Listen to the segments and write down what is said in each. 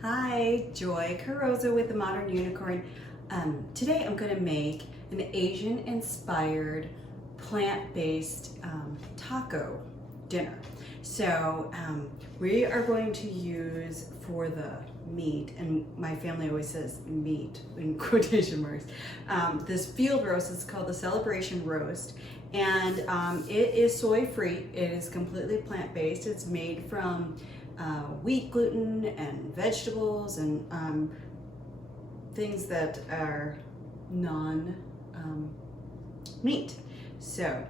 Hi, Joy Carrozza with the Modern Unicorn. Today I'm going to make an Asian-inspired, plant-based taco dinner. So we are going to use for the meat, and my family always says meat in quotation marks, this field roast. It's called the Celebration Roast, and it is soy-free. It is completely plant-based. It's made from wheat, gluten, and vegetables, and things that are non-meat. So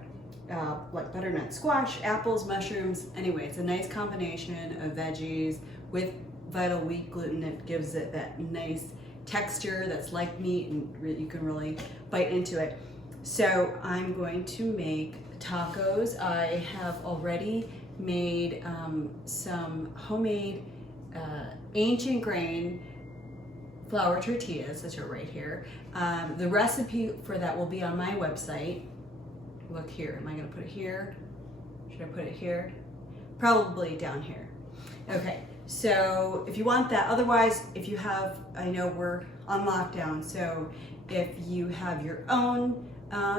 like butternut squash, apples, mushrooms. Anyway, it's a nice combination of veggies with vital wheat gluten. It gives it that nice texture that's like meat, and you can really bite into it. So I'm going to make tacos. I have already made some homemade ancient grain flour tortillas, which are right here. The recipe for that will be on my website. Look here, am I gonna put it here? Should I put it here? Probably down here. Okay, so if you want that, otherwise, if you have, I know we're on lockdown, so if you have your own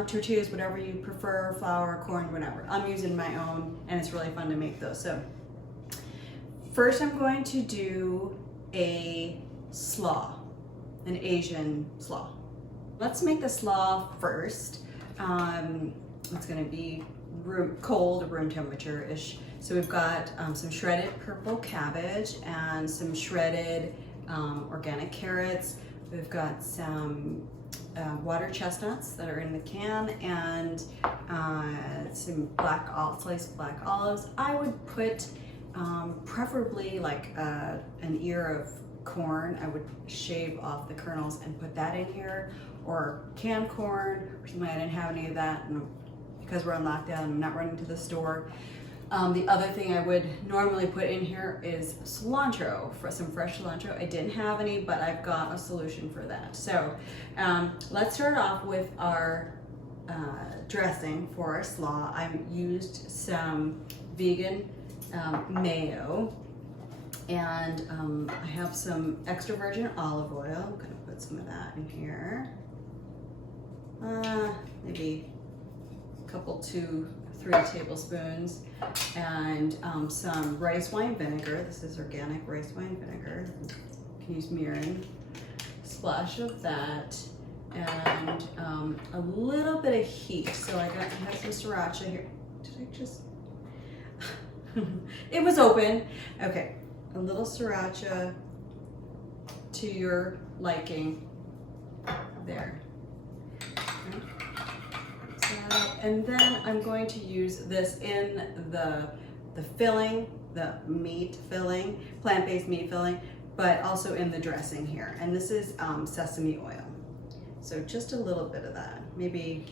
tortillas, whatever you prefer, flour, corn, whatever. I'm using my own, and it's really fun to make those. So first I'm going to do a slaw, an Asian slaw. Let's make the slaw first. It's going to be cold, room temperature-ish. So we've got some shredded purple cabbage and some shredded organic carrots. We've got some water chestnuts that are in the can, and some sliced black olives. I would put preferably like an ear of corn. I would shave off the kernels and put that in here, or canned corn or something. I didn't have any of that, and because we're on lockdown, I'm not running to the store. The other thing I would normally put in here is cilantro, for some fresh cilantro. I didn't have any, but I've got a solution for that. So let's start off with our dressing for our slaw. I used some vegan mayo, and I have some extra virgin olive oil. I'm gonna put some of that in here. Maybe a couple, 2-3 tablespoons, and some rice wine vinegar. This is organic rice wine vinegar. You can use mirin. Splash of that, and a little bit of heat. So I have some sriracha here. Did I just? It was open. Okay, a little sriracha to your liking. There. And then I'm going to use this in the filling, the meat filling, plant-based meat filling, but also in the dressing here. And this is sesame oil. So just a little bit of that, maybe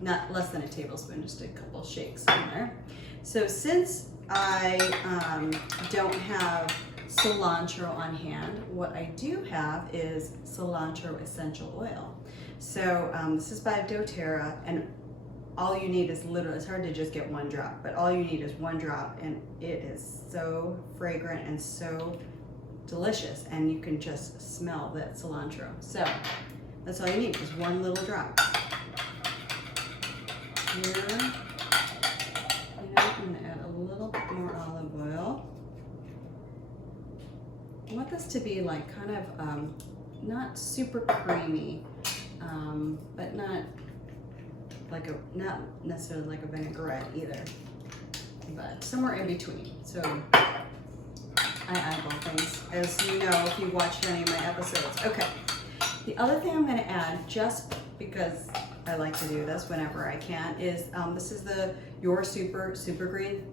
not less than a tablespoon, just a couple shakes in there. So since I don't have cilantro on hand, what I do have is Cilantro Essential Oil. So this is by doTERRA, and all you need is literally, it's hard to just get one drop, but all you need is one drop, and it is so fragrant and so delicious, and you can just smell that cilantro. So that's all you need, is one little drop. Here, I'm gonna add a little bit more olive oil. I want this to be like kind of not super creamy, but not necessarily like a vinaigrette either, but somewhere in between. So I eyeball things, as you know if you watched any of my episodes. Okay, the other thing I'm going to add, just because I like to do this whenever I can, is this is the Your Super Green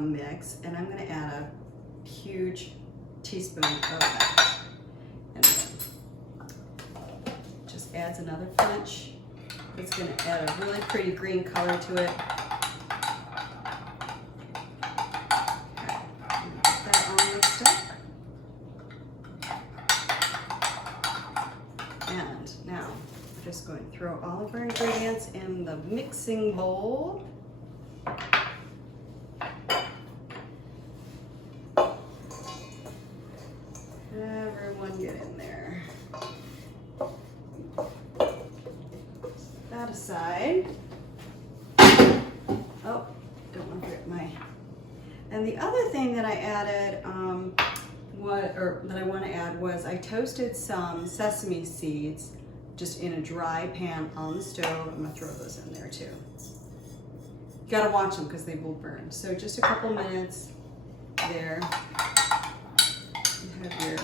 mix, and I'm going to add a huge teaspoon of that, and then just adds another pinch. It's going to add a really pretty green color to it. Okay, get that all mixed up. And now we're just going to throw all of our ingredients in the mixing bowl. get in there. Set that aside. Oh, don't want to forget my. And the other thing that I added, that I want to add was I toasted some sesame seeds just in a dry pan on the stove. I'm gonna throw those in there too. You gotta watch them because they will burn. So just a couple minutes there. You have your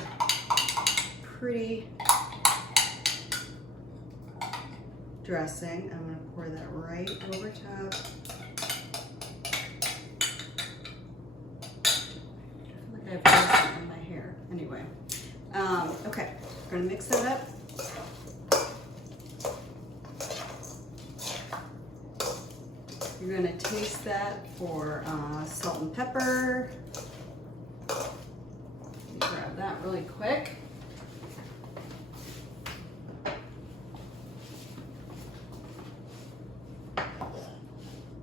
pretty dressing. I'm gonna pour that right over top. I have dressing in my hair. Anyway, okay, we're gonna mix that up. You're gonna taste that for salt and pepper. Grab that really quick.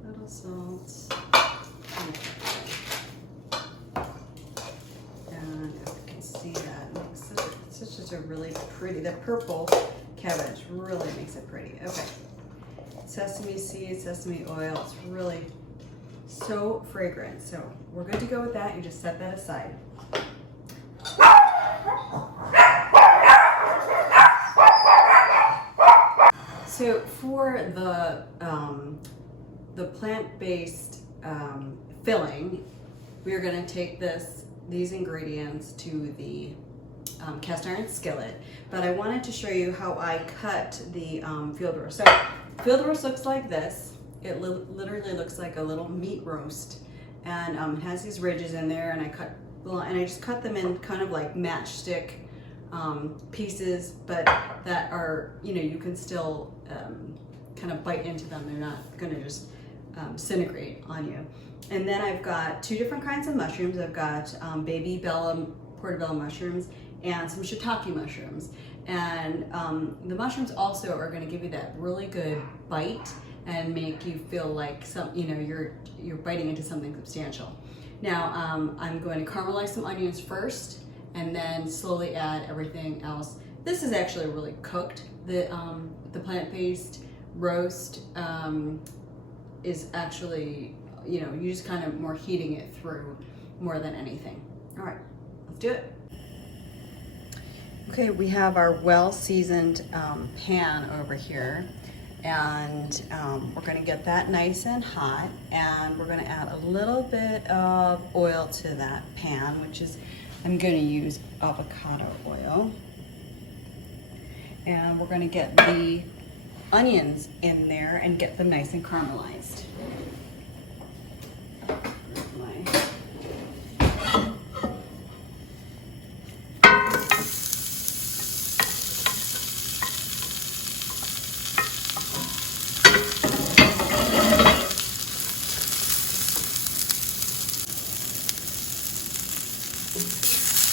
Little salt. And if you can see that, it's just a really pretty, the purple cabbage really makes it pretty. Okay. Sesame seeds, sesame oil, it's really so fragrant. So we're good to go with that. You just set that aside. So for the plant-based filling, we are going to take these ingredients to the cast iron skillet. But I wanted to show you how I cut the field roast. So field roast looks like this. It literally looks like a little meat roast, and it has these ridges in there. And I just cut them in kind of like matchstick pieces, but that are, you can still kind of bite into them. They're not going to just disintegrate on you. And then I've got two different kinds of mushrooms. I've got baby portobello mushrooms and some shiitake mushrooms. And the mushrooms also are going to give you that really good bite and make you feel like you're biting into something substantial. Now I'm going to caramelize some onions first, and then slowly add everything else. This is actually really cooked. The plant-based roast is actually, you're just kind of more heating it through more than anything. All right, let's do it. Okay, we have our well-seasoned pan over here, and we're going to get that nice and hot, and we're going to add a little bit of oil to that pan, which is, I'm going to use avocado oil, and we're going to get the onions in there and get them nice and caramelized.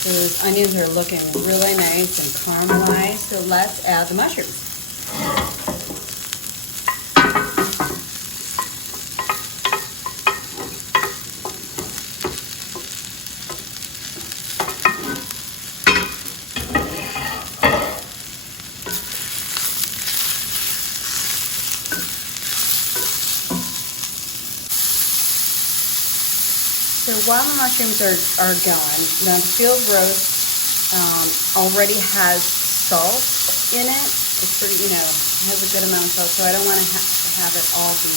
Those onions are looking really nice and caramelized, so let's add the mushrooms. So while the mushrooms are going, the field roast already has salt in it. It's pretty, has a good amount of salt, so I don't want to have it all be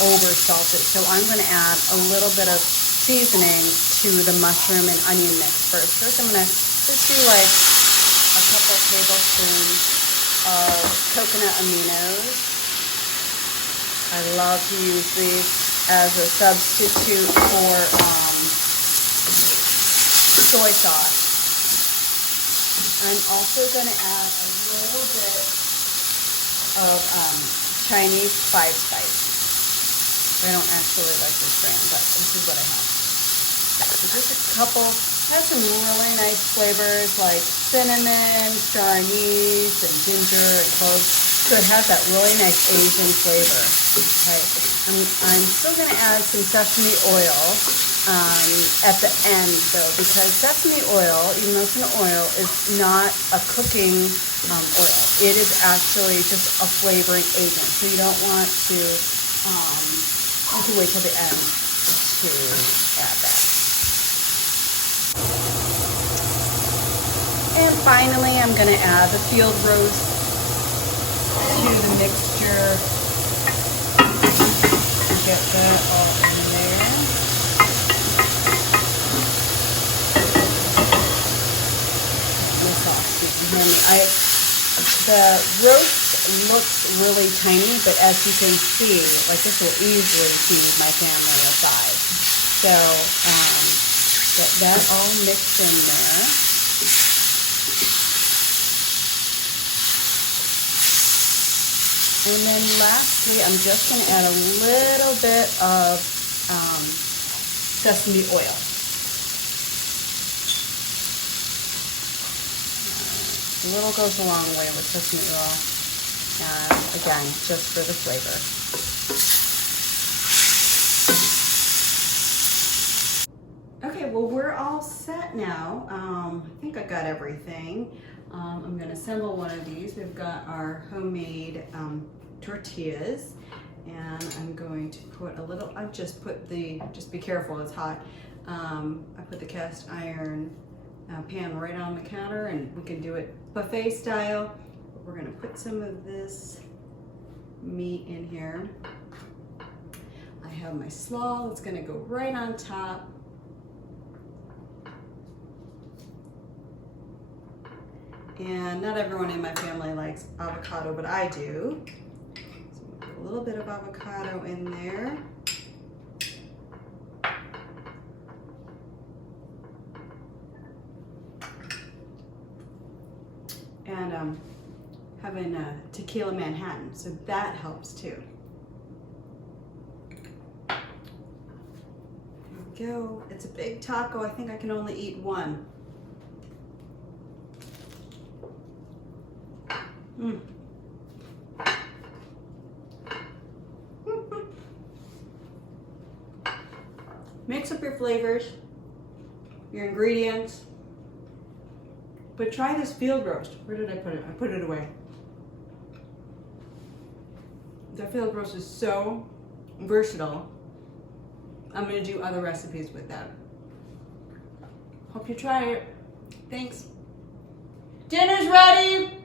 over salted. So I'm going to add a little bit of seasoning to the mushroom and onion mix first. First I'm going to just do like a couple tablespoons of coconut aminos. I love to use these as a substitute for soy sauce. I'm also going to add a little bit of Chinese five spice. I don't actually like this brand, but this is what I have. So just a couple, has some really nice flavors like cinnamon, star anise, and ginger and cloves. So it has that really nice Asian flavor. Okay. I'm still going to add some sesame oil at the end though, because sesame oil, even though it's an oil, is not a cooking oil. It is actually just a flavoring agent. So you don't want to wait till the end to add that. And finally, I'm going to add the field roast to the mixture. Get that all in there. The roast looks really tiny, but as you can see, like this will easily feed my family of 5. So get that all mixed in there. And then lastly, I'm just going to add a little bit of sesame oil. A little goes a long way with sesame oil. And again, just for the flavor. Okay, well we're all set now. I think I got everything. I'm going to assemble one of these. We've got our homemade tortillas, and I'm going to put a little, just be careful, it's hot. I put the cast iron pan right on the counter, and we can do it buffet style. We're going to put some of this meat in here. I have my slaw that's going to go right on top. And not everyone in my family likes avocado, but I do. So we'll put a little bit of avocado in there. And having a tequila Manhattan, so that helps too. There we go. It's a big taco. I think I can only eat one. Mix up your flavors, your ingredients, but try this field roast. Where did I put it? I put it away. The field roast is so versatile. I'm going to do other recipes with that. Hope you try it. Thanks. Dinner's ready.